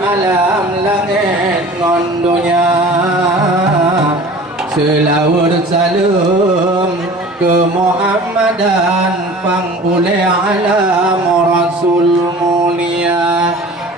alam langit ngon dunia. Selawat salam ke Muhammadan pang oleh alam Rasul mulia.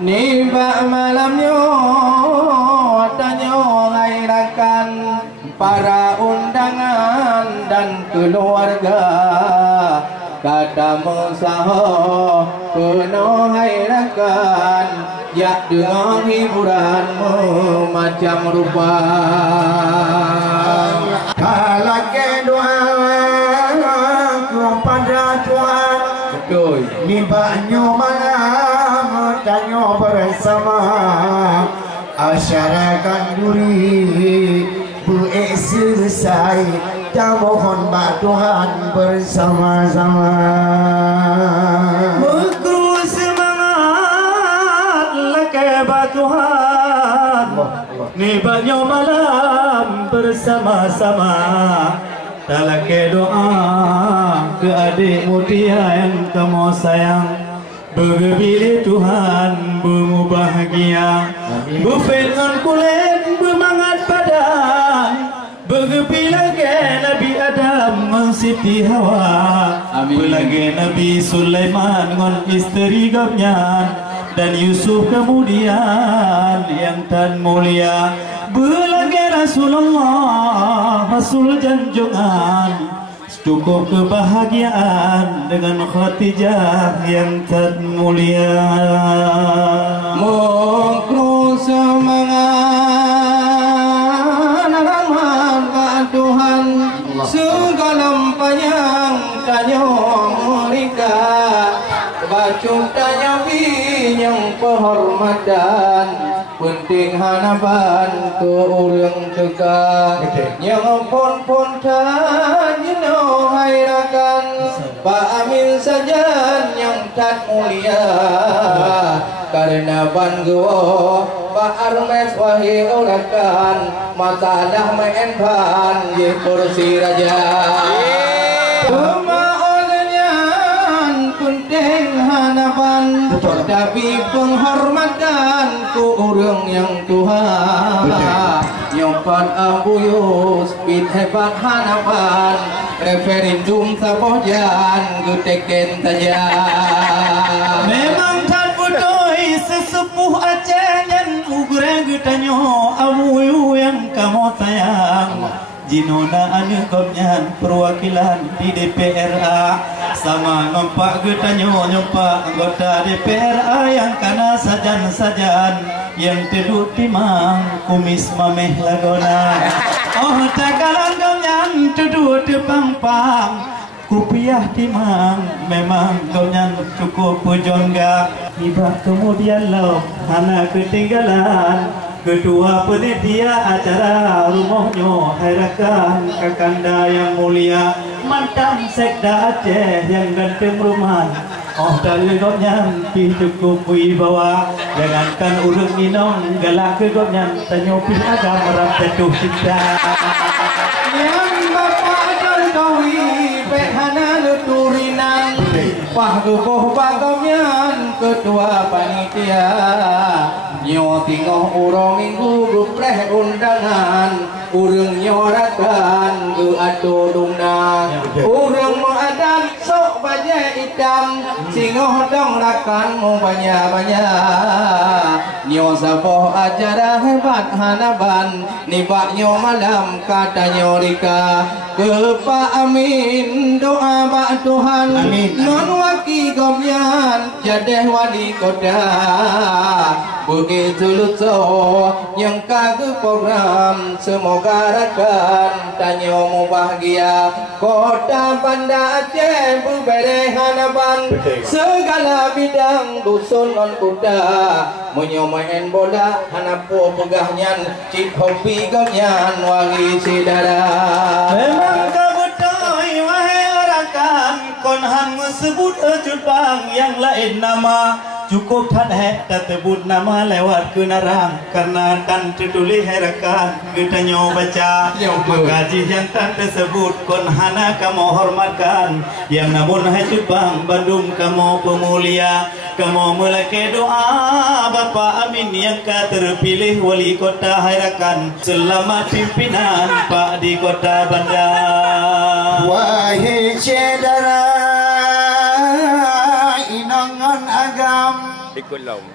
Niba malamnya tanyo ngairakan para undangan dan keluarga. Kata musaho kena ngairakan ya dengan hiburanmu macam rupa. Kalau ke doa kepada Tuhan, Betul. Nimbaknya malam tanya bersama masyarakat duri bereksersis dan mohon bak Tuhan bersama-sama. Berkru semangat leke bak Tuhan, nibatnya malam bersama-sama. Tak ke doa ke adik mutia yang kamu sayang. Bergembira Tuhan bermu bahagia. Berfirman kulit bermangat badan. Bergembira ke Nabi Adam dengan Siti Hawa. Berlagi Nabi Sulaiman dengan isteri gapnya. Dan Yusuf kemudian yang tan mulia. Berlagi Rasulullah Rasul janjungan. Cukup kebahagiaan dengan Khadijah yang tan mulia. Mokro semangat rahmat Tuhan segala panjang tanya mereka baca tanya binyang penghormatan penting hanapan ke orang tegak yang pun tanya hairakan Pak Amin saja yang tak mulia karena banggo Pak Armes wahai orakan masalah main ban di kursi raja olehnya penting hanapan tapi penghormatan ku orang yang Tuhan nyopan abuyus pit hebat hanapan referendum sapojan guteken saja memang tak budoi sesepuh Aceh yang ugre getanyo abuyu yang kamu sayang. Jinona anu komnyan perwakilan di DPRA sama ngompak getanyo nyompak anggota DPRA yang kana sajan-sajan yang teduk timang kumis mameh lagona. Oh takalan komnyan teduk tepang-pang kupiah timang memang komnyan cukup pujongga. Iba kemudian lo anak ketinggalan kedua penitia acara rumahnya hairakan kakanda yang mulia mantan sekda Aceh yang ganteng rumah. Oh dari gopnya pi cukup wibawa jangankan urut minum galak ke gopnya tanyo pi agak merap tetuh cinta yang bapak dan kawi pehana leturinan pah gepoh bagamyan ketua panitia nyo tinggal urang minggu gupleh undangan urang nyorakan ke ado dungna urang mengadam sok baja hitam singoh dong rakan mau banyak-banyak nyo sapoh acara hebat hanaban nibak nyo malam katanya rika ke Pak Amin doa bak Tuhan non waki gomyan jadeh wali kota begitu lucu yang kagak program semoga rakan tanya mau bahagia kota Banda Aceh berbere hanapan segala bidang dusun non kuda menyomain bola hanapu pegahnya cip hobi gamyan wangi sidara memang kabutoi wahai rakan konhan sebut ejut bang yang lain nama cukup tanah tak tebut nama lewat ke narang karena tan tertulis herakan kita nyo baca maka yang tan tersebut kon hana kamu hormatkan yang namun hai Jepang Bandung kamu pemulia kamu melake doa Bapak Amin yang terpilih wali kota herakan selamat pimpinan Pak di kota Bandar. Wahai saudara inangan agam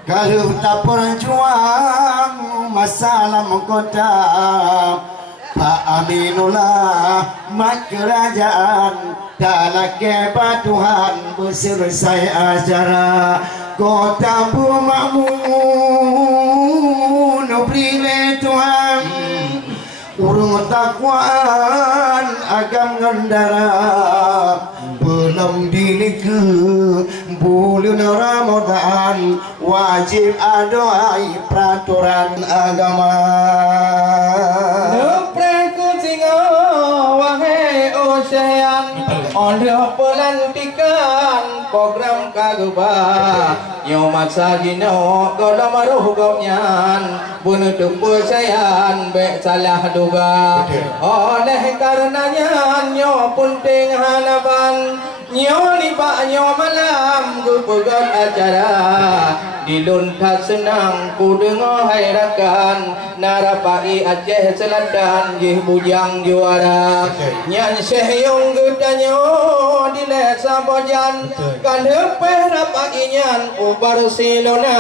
kalau tak perjuang masalah kota Pak Aminullah mat kerajaan tak kebatuhan berselesai acara kota bermakmun beri Tuhan urung takwaan agam ngendara belum diniku bulan Ramadan wajib adoai peraturan agama Nepreku singa wahai osean oleh pelantikan program kaguba Yo masa gino kalau maruh kau nyan bunuh percayaan baik salah duga oleh karenanya nyo punting hanapan nyo libat nyo malam ku pegang acara dilun tak senang ku dengar hairakan narapai Aceh Selatan jih bujang juara nyan sehyong gedanyo dilet sabojan kan hepeh rapai nyan Barcelona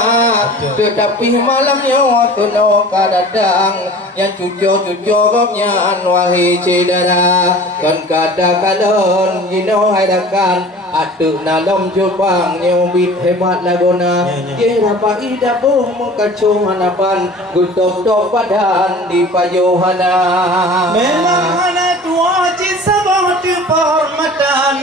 tetapi malamnya waktu noka datang yang cucu-cucu gopnya wahai cedera kan kata-kadon gino hadakan atuk nalom Jepang nyobit hebat lagona ye rapai dabuh mengkacung hanapan gutok-tok padan di payohana memang anak tua cinta bahwa penghormatan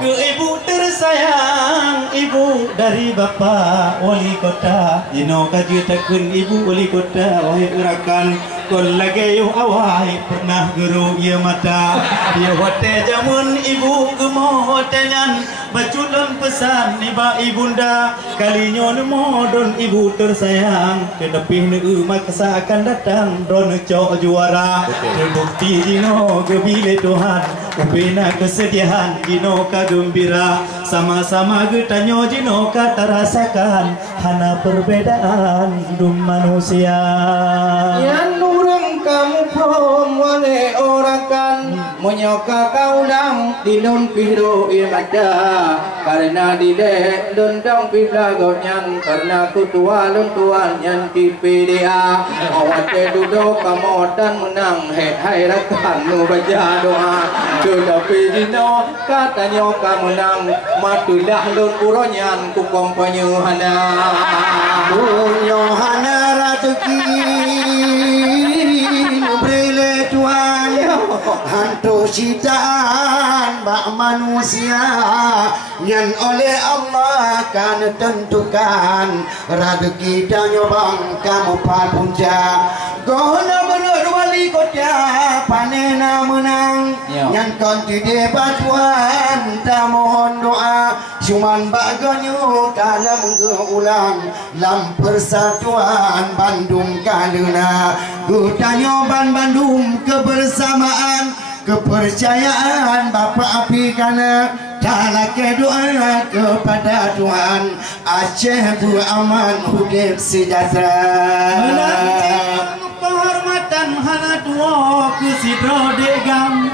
ke ibu tersayang ibu dari Bapak Wali Kota Jino kaji takun ibu Wali Kota wahai urakan kon lagi yung awai pernah geru ye mata ye hote jamun ibu gemoh hotenyan baculan pesan iba ibunda kalinya modon ibu tersayang kedepih neu maksa akan datang ron cok juara terbukti Jino gebile Tuhan upina kesedihan Jino kagembira sama-sama getanyo Jino kata rasakan hana perbedaan hidup manusia yang nurung kamu pun wale orakan menyoka kaulang di non piru imada karena di dek dendang pila gonyan karena kutua luntuan yang di PDA awate duduk kamu dan menang hai rakan nu baca doa tetapi Jino katanya kamu menang matulah lun puronyan kukong penyuhana Yohana Ratuki beri Tuhan hantu sitaan bak manusia yang oleh Allah kan tentukan rezeki dan nyobang kamu palpunca gona bener wali kota panena menang yang kon tidak batuan tak mohon doa cuman baganyo kalam ulang lam persatuan Bandung kalena gutanyo Bandung kebersamaan kepercayaan Bapak api kana tak doa kepada Tuhan Aceh bu aman hidup sejahtera menanti penghormatan hana tua ke sidro degam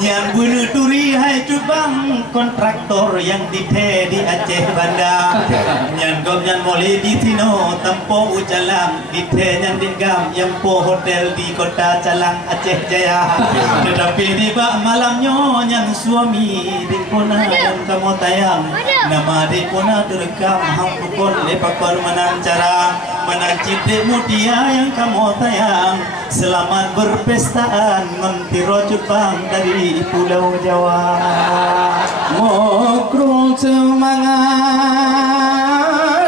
yang bunuh turi hai cubang kontraktor yang dite di Aceh Bandar yang gomyan mulai di Tino tempo ucalang dite yang digam yang po hotel di kota Calang Aceh Jaya tetapi di bak malamnya yang suami di puna yang kamu tayang nama di puna terekam hampukon lepakon menancara menancip mutia yang kamu tayang selamat berpestaan mentiro Jepang dari Pulau Jawa Mokrung semangat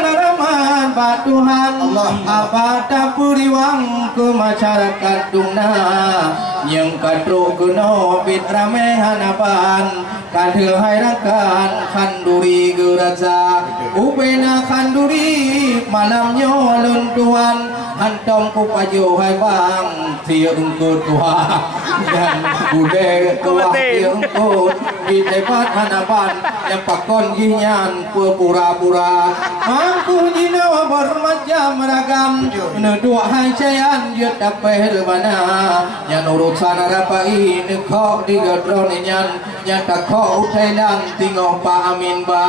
rahmat Pak Tuhan apa dapuri wang ke masyarakat dungna yang kadro geno bit rame hanapan kadhe hai rakan kanduri geraja Ubena khanduri malamnya luntuan Hantong ku pajo hai bang Tia engkut tua Dan bude tua tia engkut Bitepat hanapan Yang pakon ginyan pura-pura Aku jina bermacam ragam Nedua hai cayan Jut dapeh rebana Yang urusan rapai Nekok di gadron nyan Yang takok utai dan Tinggal Pak Amin ba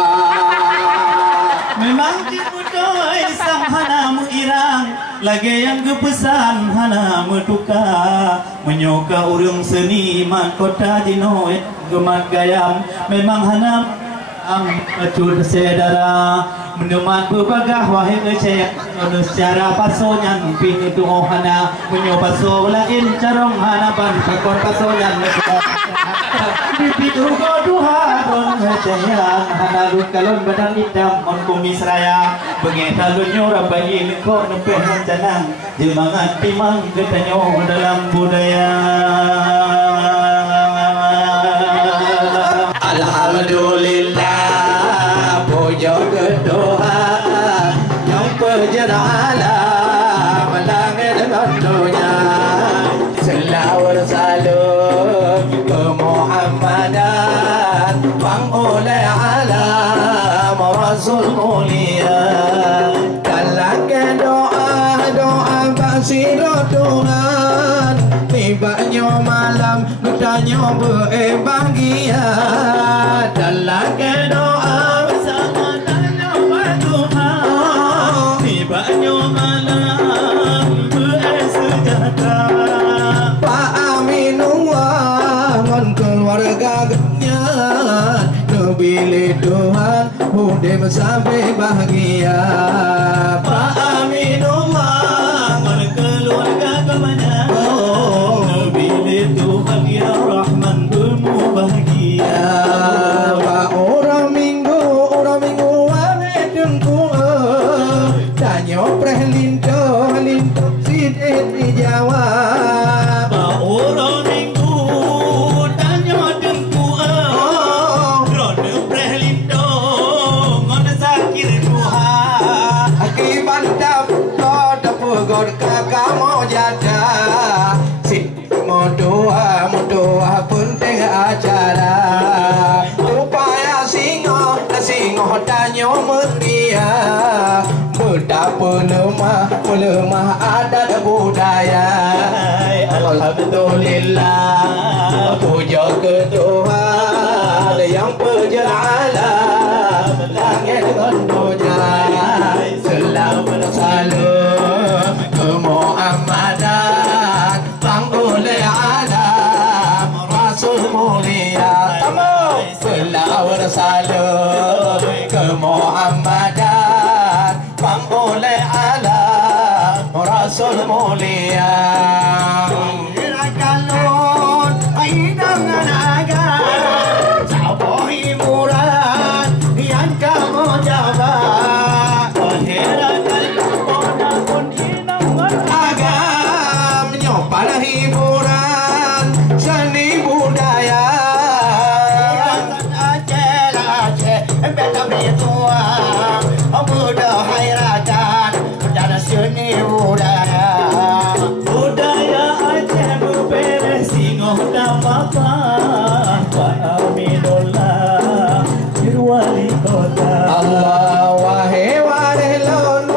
Memang diputoi sang hana irang Lagi yang kepesan hana metuka Menyoka urung seniman kota Jinoy Gemat gayam Memang hana Acur sedara Meneman berbagah wahai ecek Secara pasonya Ping itu ohana Menyo paso lain carong hanapan Kakor pasonya Dipitu koduha Don hecehan Hana kalon badan hitam On kumis raya Bengeta lunyo rabayi Kok nepeh mencanang Jemangat timang Ketanyo dalam budaya Alhamdulillah Puja kedoa Yang perjalanan Melangit tentunya Selawat salam Ke Muhammadan Bang oleh alam Rasul mulia Dalam doa Basirah Tuhan Tibanya malam Tanya berbahagia Dalam doa bersama tanya Tuhan Tibanya malam bersejahtera Pak Aminullah Ngon keluarga genyan Nebili Tuhan Mudah sampai bahagia Pak Aminullah Ngon keluarga kemenyan Nebili Tuhan Ya Rahman bermu bahagia Pak orang minggu Amedengku Tanya prehlinto Sidik dijawab Pak orang minggu Tanya dengku Rona prehlinto Ngon sakir Tuhan Akibat dapat Pegod kakak mau jadah Modoa penting acara Upaya singo tanya media Betapa lemah adat budaya Alhamdulillah Puja ke Tuhan Yang perjalanan Langit dengan dunia Selamat salam Ke Muhammadan Bang oleh alam Rasul mulia Tamu Selawat salam Ke Muhammadan Bang oleh alam Rasul mulia Kalon Aidang anaga Sabo hiburan Yang kamu jawab Menghirakan Kona pun hinangan agam Pada hiburan Seni budaya Aceh Beta bertua Muda hairatan Dan seni budaya Budaya Aceh berberes Singoh dan mapa Pak Aminullah Jirwali kota Allah wahai warelon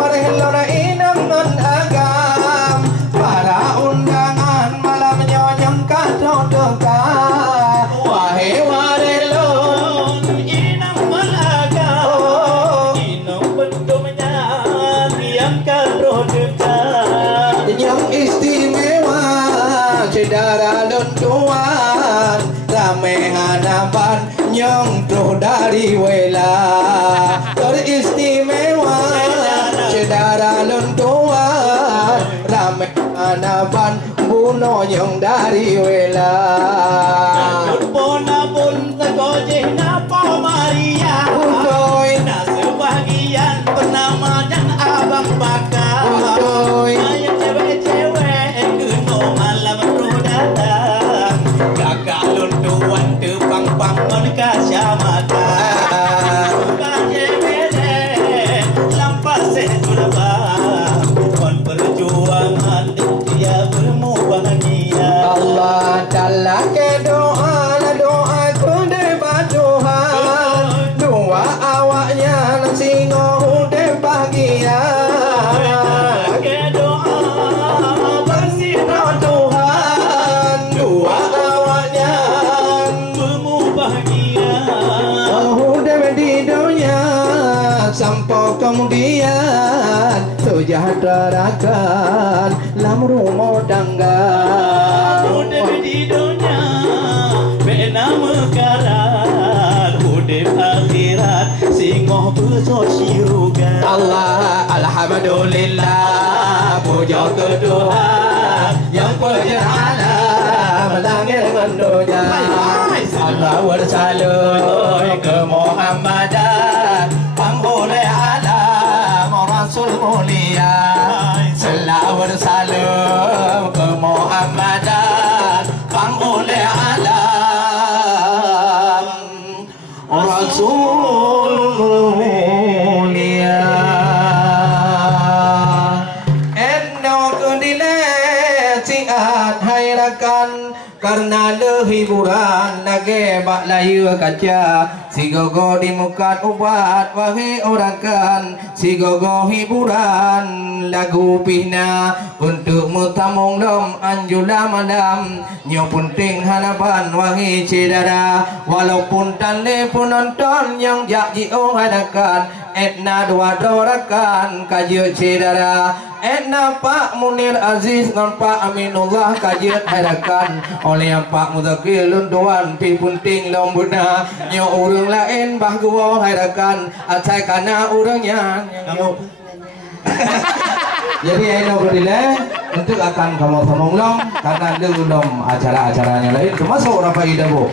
inam non agam Para undangan malamnya yang kata dekat Wahai warelon inam non agam Inam bentuknya yang kata dekat Yang istimewa Cedara luntuan Ramai hanapan Yang tuh dari wela Teristimewa Cedara luntuan Ramai hanapan Buno yang dari wela Pona pun tegojeh napa Maria Udoy Sebagian bernama dan abang bakal Udoy Ayat cewek-cewek Kena malam roh datang Gagak luntuan Tepang-pang Mereka syamatan Bukan cewek singo udah bahagia Ke doa bersihkan Tuhan dua awaknya Bemu bahagia udah di dunia sampai kemudian sejahterakan lam rumah tangga Udep di dunia Bena mekarat Udep akhirat Singoh besok syuruga Allah alhamdulillah puja ke Tuhan yang punya alam langit mendunia Allah wassalam ke Muhammadan penghulu alam Rasul mulia selawat salam ke Muhammadan penghulu alam Rasul mulia endok dile siat hairakan karena le hiburan lagi bak layu kaca si gogo di muka ubat wahai orakan si gogo hiburan lagu pina untuk mutamung dom anjula malam nyo penting harapan wahai cedara walaupun tanda penonton yang jadi hadakan etna dua dorakan kajian cedara etna Pak Munir Aziz dan Pak Aminullah kajian hadakan oleh yang Pak Muzakir lunduan pi punting lombuna nyo urang lain bahgua hadakan atai kana urangnya jadi ayo berdile untuk akan kamu ngomong karena ada acara-acaranya lain termasuk orang Pak Idabo